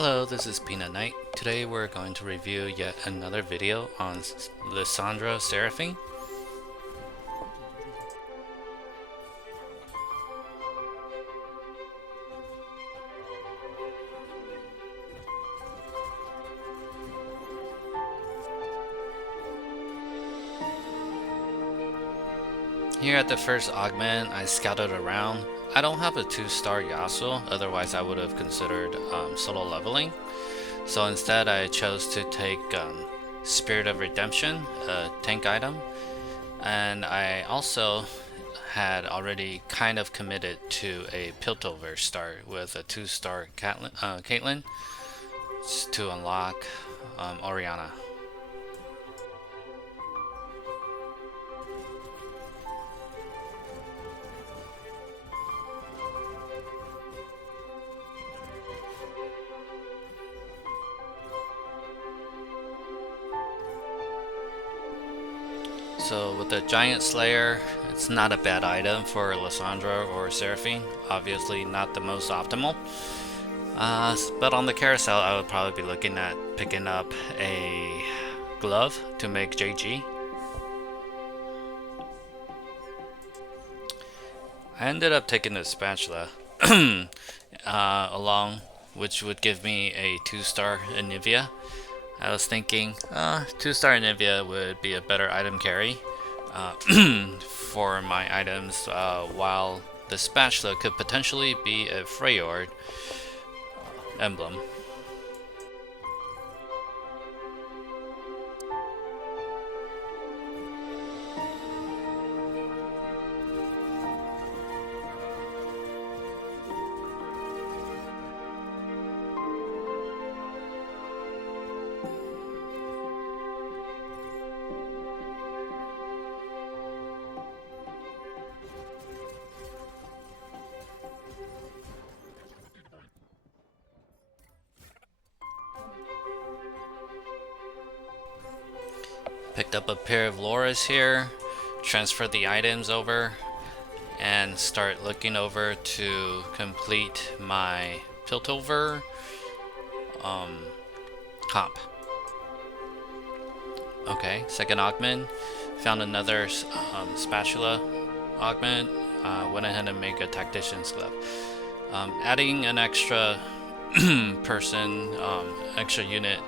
Hello, this is Peanut Knight. Today we're going to review yet another video on Lissandra Seraphine. Here at the first augment, I scouted around. I don't have a 2-star Yasuo, otherwise I would have considered solo leveling. So instead I chose to take Spirit of Redemption, a tank item. And I also had already kind of committed to a Piltover start with a 2-star Caitlyn to unlock Orianna. So with the Giant Slayer, it's not a bad item for Lissandra or Seraphine. Obviously not the most optimal. But on the carousel, I would probably be looking at picking up a glove to make JG. I ended up taking the spatula along, which would give me a 2-star Anivia. I was thinking 2-star Anivia would be a better item carry for my items, while the spatula could potentially be a Freyord emblem. Picked up a pair of Lauras here, transfer the items over, and start looking over to complete my Piltover comp. Okay, second augment. Found another spatula augment. Went ahead and make a tactician's glove. Adding an extra person, extra unit,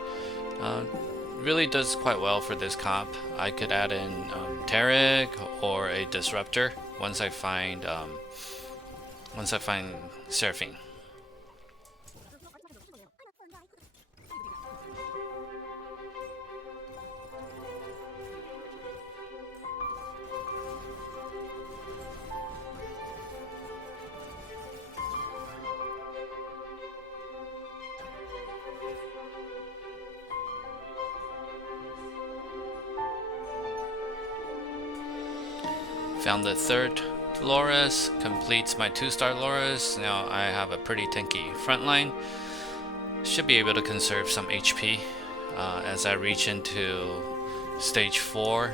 really does quite well for this comp. I could add in Tarek or a disruptor once I find Seraphine. Found the third Loras, completes my 2-star Loras. Now I have a pretty tanky frontline. Should be able to conserve some HP as I reach into stage 4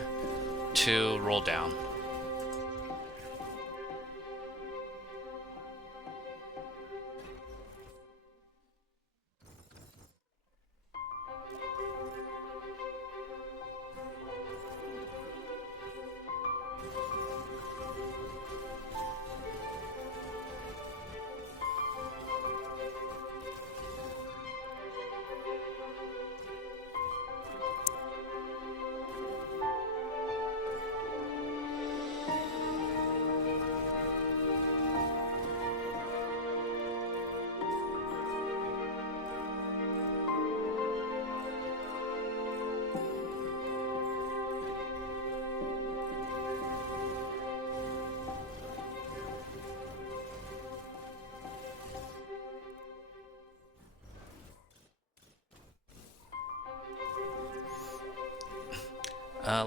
to roll down.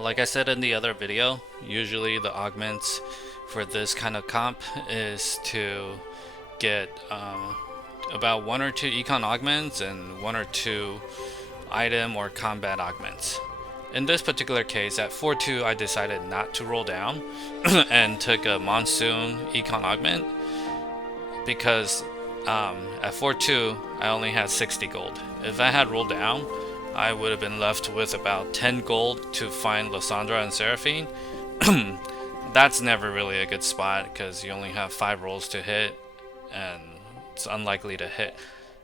Like I said in the other video, usually the augments for this kind of comp is to get about 1 or 2 econ augments and 1 or 2 item or combat augments. In this particular case, at 4-2, I decided not to roll down and took a monsoon econ augment because At 4-2, I only had 60 gold. If I had rolled down, I would have been left with about 10 gold to find Lissandra and Seraphine. That's never really a good spot because you only have 5 rolls to hit and it's unlikely to hit.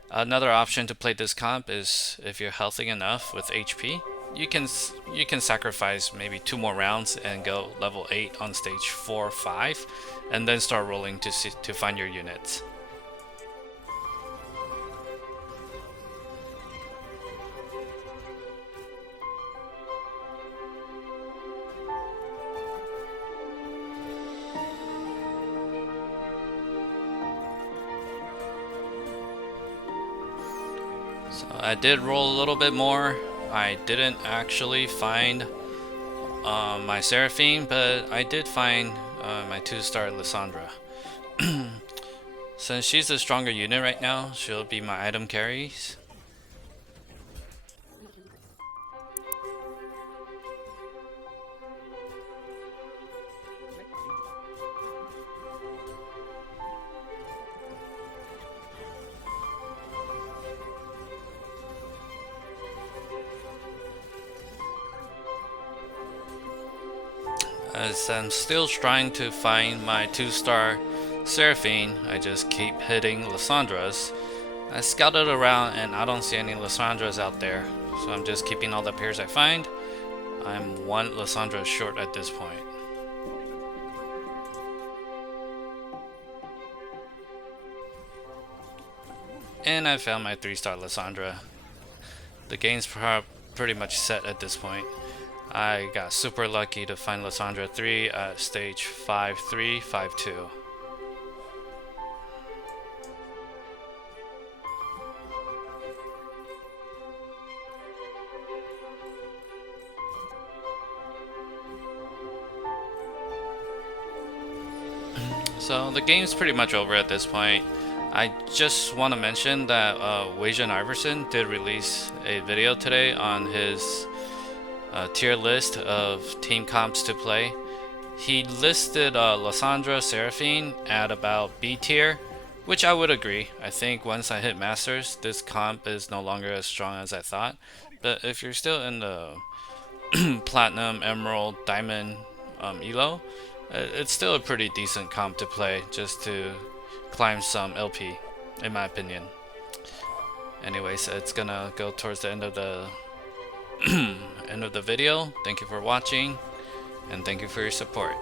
Another option to play this comp is if you're healthy enough with HP, you can sacrifice maybe 2 more rounds and go level 8 on stage 4 or 5 and then start rolling to find your units. So I did roll a little bit more. I didn't actually find my Seraphine, but I did find my 2-star Lissandra. Since she's a stronger unit right now, she'll be my item carries. As I'm still trying to find my 2-star Seraphine, I just keep hitting Lissandras. I scouted around and I don't see any Lissandras out there, so I'm just keeping all the pairs I find. I'm 1 Lissandra short at this point. And I found my 3-star Lissandra. The game's pretty much set at this point. I got super lucky to find Lissandra 3 at stage 5-3, 5-2. So the game's pretty much over at this point. I just want to mention that Wajan Iverson did release a video today on his tier list of team comps to play. He listed Lissandra Seraphine at about B tier, which I would agree. I think once I hit Masters, this comp is no longer as strong as I thought. But if you're still in the Platinum, Emerald, Diamond ELO, it's still a pretty decent comp to play just to climb some LP, in my opinion. Anyways, it's gonna go towards the end of the end of the video. Thank you for watching, and thank you for your support.